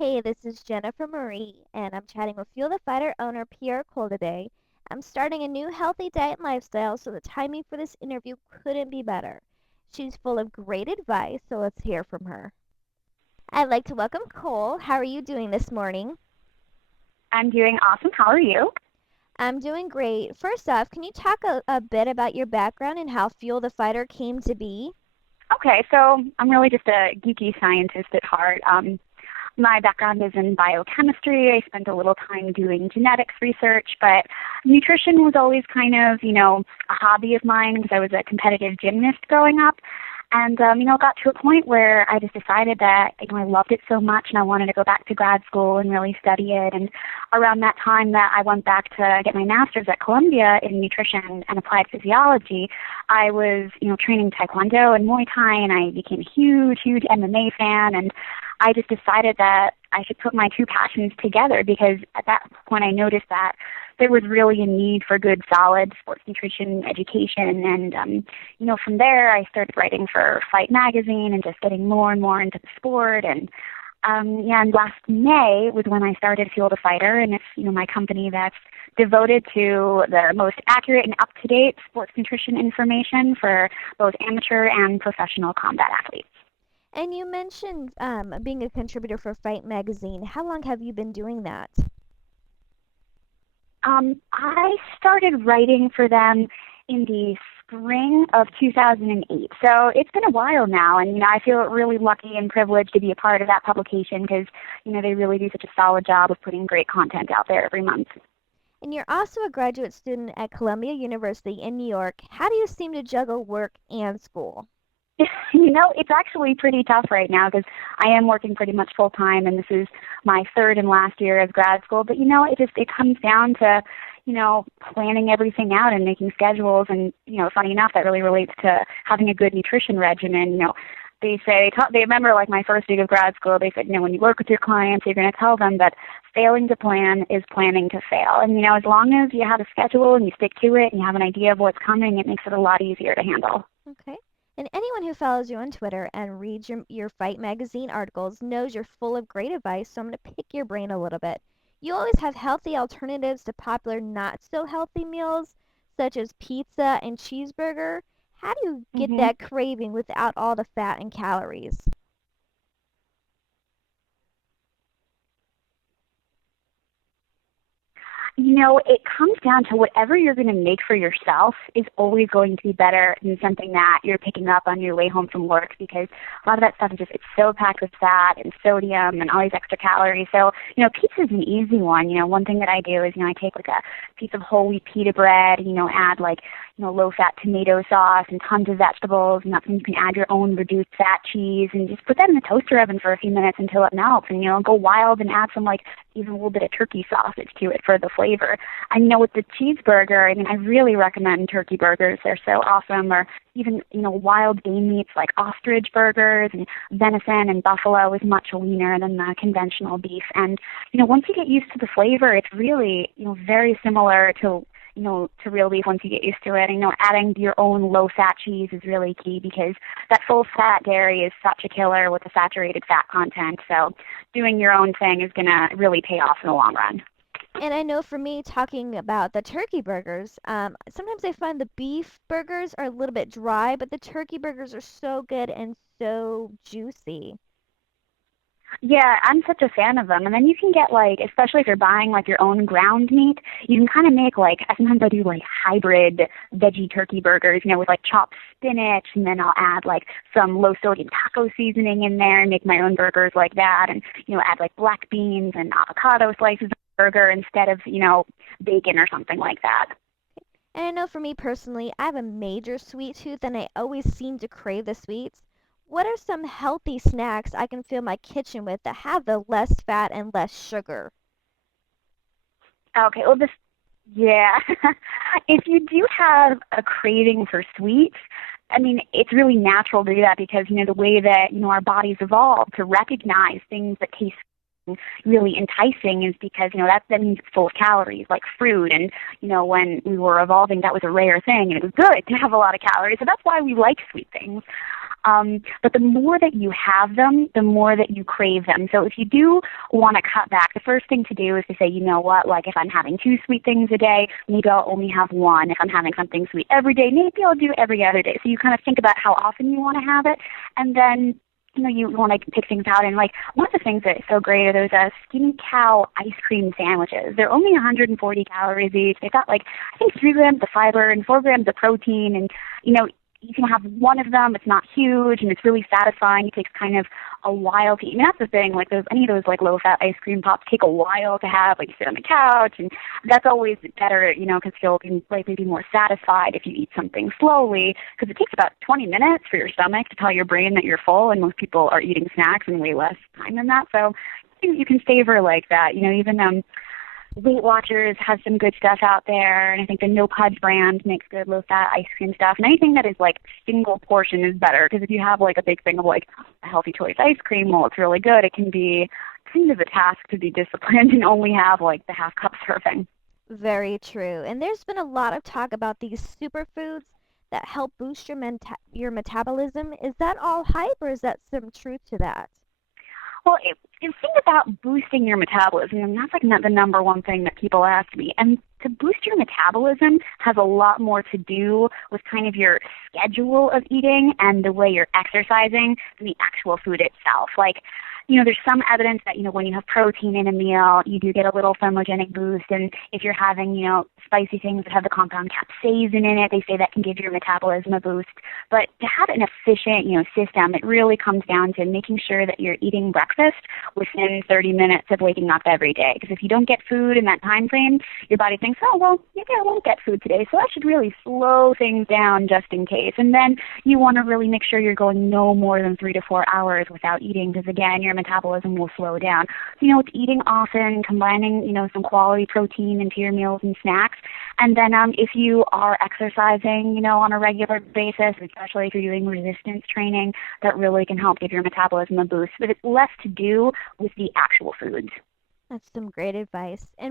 Hey, this is Jennifer Marie, and I'm chatting with Fuel the Fighter owner Pierre Cole today. I'm starting a new healthy diet and lifestyle, so the timing for this interview couldn't be better. She's full of great advice, so let's hear from her. I'd like to welcome Cole. How are you doing this morning? I'm doing awesome. How are you? I'm doing great. First off, can you talk a bit about your background and how Fuel the Fighter came to be? Okay, so I'm really just a geeky scientist at heart. My background is in biochemistry. I spent a little time doing genetics research, but nutrition was always kind of, a hobby of mine because I was a competitive gymnast growing up. And, it got to a point where I just decided that, I loved it so much and I wanted to go back to grad school and really study it. And around that time that I went back to get my master's at Columbia in nutrition and applied physiology, I was, training Taekwondo and Muay Thai, and I became a huge MMA fan. And I just decided that I should put my two passions together because at that point I noticed that there was really a need for good, solid sports nutrition education. And, from there I started writing for Fight Magazine and just getting more and more into the sport. And last May was when I started Fuel the Fighter, and it's, my company that's devoted to the most accurate and up-to-date sports nutrition information for both amateur and professional combat athletes. And you mentioned being a contributor for Fight Magazine. How long have you been doing that? I started writing for them in the spring of 2008. So it's been a while now, and I feel really lucky and privileged to be a part of that publication because they really do such a solid job of putting great content out there every month. And you're also a graduate student at Columbia University in New York. How do you seem to juggle work and school? It's actually pretty tough right now because I am working pretty much full time, and this is my third and last year of grad school. But it comes down to planning everything out and making schedules. And funny enough, that really relates to having a good nutrition regimen. They remember like my first week of grad school. They said, when you work with your clients, you're going to tell them that failing to plan is planning to fail. And as long as you have a schedule and you stick to it and you have an idea of what's coming, it makes it a lot easier to handle. Okay. And anyone who follows you on Twitter and reads your Fight Magazine articles knows you're full of great advice, so I'm going to pick your brain a little bit. You always have healthy alternatives to popular not so healthy meals, such as pizza and cheeseburger. How do you get hmm that craving without all the fat and calories? It comes down to whatever you're going to make for yourself is always going to be better than something that you're picking up on your way home from work because a lot of that stuff is just, it's so packed with fat and sodium and all these extra calories. So, pizza is an easy one. One thing that I do is, I take like a piece of whole wheat pita bread, add like, low fat tomato sauce and tons of vegetables, and that's when you can add your own reduced fat cheese and just put that in the toaster oven for a few minutes until it melts and, go wild and add some like even a little bit of turkey sausage to it for the flavor. And with the cheeseburger, I really recommend turkey burgers. They're so awesome. Or even, wild game meats like ostrich burgers, and venison and buffalo is much leaner than the conventional beef. And, once you get used to the flavor, it's really, very similar to real beef once you get used to it. Adding your own low-fat cheese is really key because that full-fat dairy is such a killer with the saturated fat content. So doing your own thing is going to really pay off in the long run. And I know for me, talking about the turkey burgers, sometimes I find the beef burgers are a little bit dry, but the turkey burgers are so good and so juicy. Yeah, I'm such a fan of them. And then you can get like, especially if you're buying like your own ground meat, you can kind of make like, sometimes I do like hybrid veggie turkey burgers, with like chopped spinach, and then I'll add like some low sodium taco seasoning in there and make my own burgers like that. And, add like black beans and avocado slices of burger instead of, bacon or something like that. And I know for me personally, I have a major sweet tooth and I always seem to crave the sweets. What are some healthy snacks I can fill my kitchen with that have the less fat and less sugar? Okay, well, yeah. If you do have a craving for sweets, it's really natural to do that because, the way that, our bodies evolved to recognize things that taste really enticing is because, that means it's full of calories, like fruit. And, when we were evolving, that was a rare thing, and it was good to have a lot of calories. So that's why we like sweet things. But the more that you have them, the more that you crave them. So if you do want to cut back, the first thing to do is to say, you know what, like if I'm having 2 sweet things a day, maybe I'll only have one. If I'm having something sweet every day, maybe I'll do every other day. So you kind of think about how often you want to have it, and then you want to pick things out. And like one of the things that's so great are those Skinny Cow ice cream sandwiches. They're only 140 calories each. They've got like I think 3 grams of fiber and 4 grams of protein, and you can have one of them. It's not huge, and it's really satisfying. It takes kind of a while to eat. And that's the thing. Like any of those like low-fat ice cream pops take a while to have. Like you sit on the couch, and that's always better, because you'll likely be more satisfied if you eat something slowly. Because it takes about 20 minutes for your stomach to tell your brain that you're full, and most people are eating snacks in way less time than that. So you can savor like that. Even Weight Watchers has some good stuff out there, and I think the No Pudge brand makes good low-fat ice cream stuff. And anything that is like single portion is better, because if you have like a big thing of like a Healthy Choice ice cream, well, it's really good. It can be kind of a task to be disciplined and only have like the half cup serving. Very true. And there's been a lot of talk about these superfoods that help boost your metabolism. Is that all hype, or is that some truth to that? Well, the thing about boosting your metabolism, and that's like the number one thing that people ask me, and to boost your metabolism has a lot more to do with kind of your schedule of eating and the way you're exercising than the actual food itself. Like, there's some evidence that, when you have protein in a meal, you do get a little thermogenic boost. And if you're having, spicy things that have the compound capsaicin in it, they say that can give your metabolism a boost. But to have an efficient, system, it really comes down to making sure that you're eating breakfast within 30 minutes of waking up every day. Because if you don't get food in that time frame, your body thinks, oh, well, maybe I won't get food today, so I should really slow things down just in case. And then you want to really make sure you're going no more than 3 to 4 hours without eating, because again, your metabolism will slow down. So, it's eating often, combining, some quality protein into your meals and snacks. And then if you are exercising, on a regular basis, especially if you're doing resistance training, that really can help give your metabolism a boost. But it's less to do with the actual foods. That's some great advice. And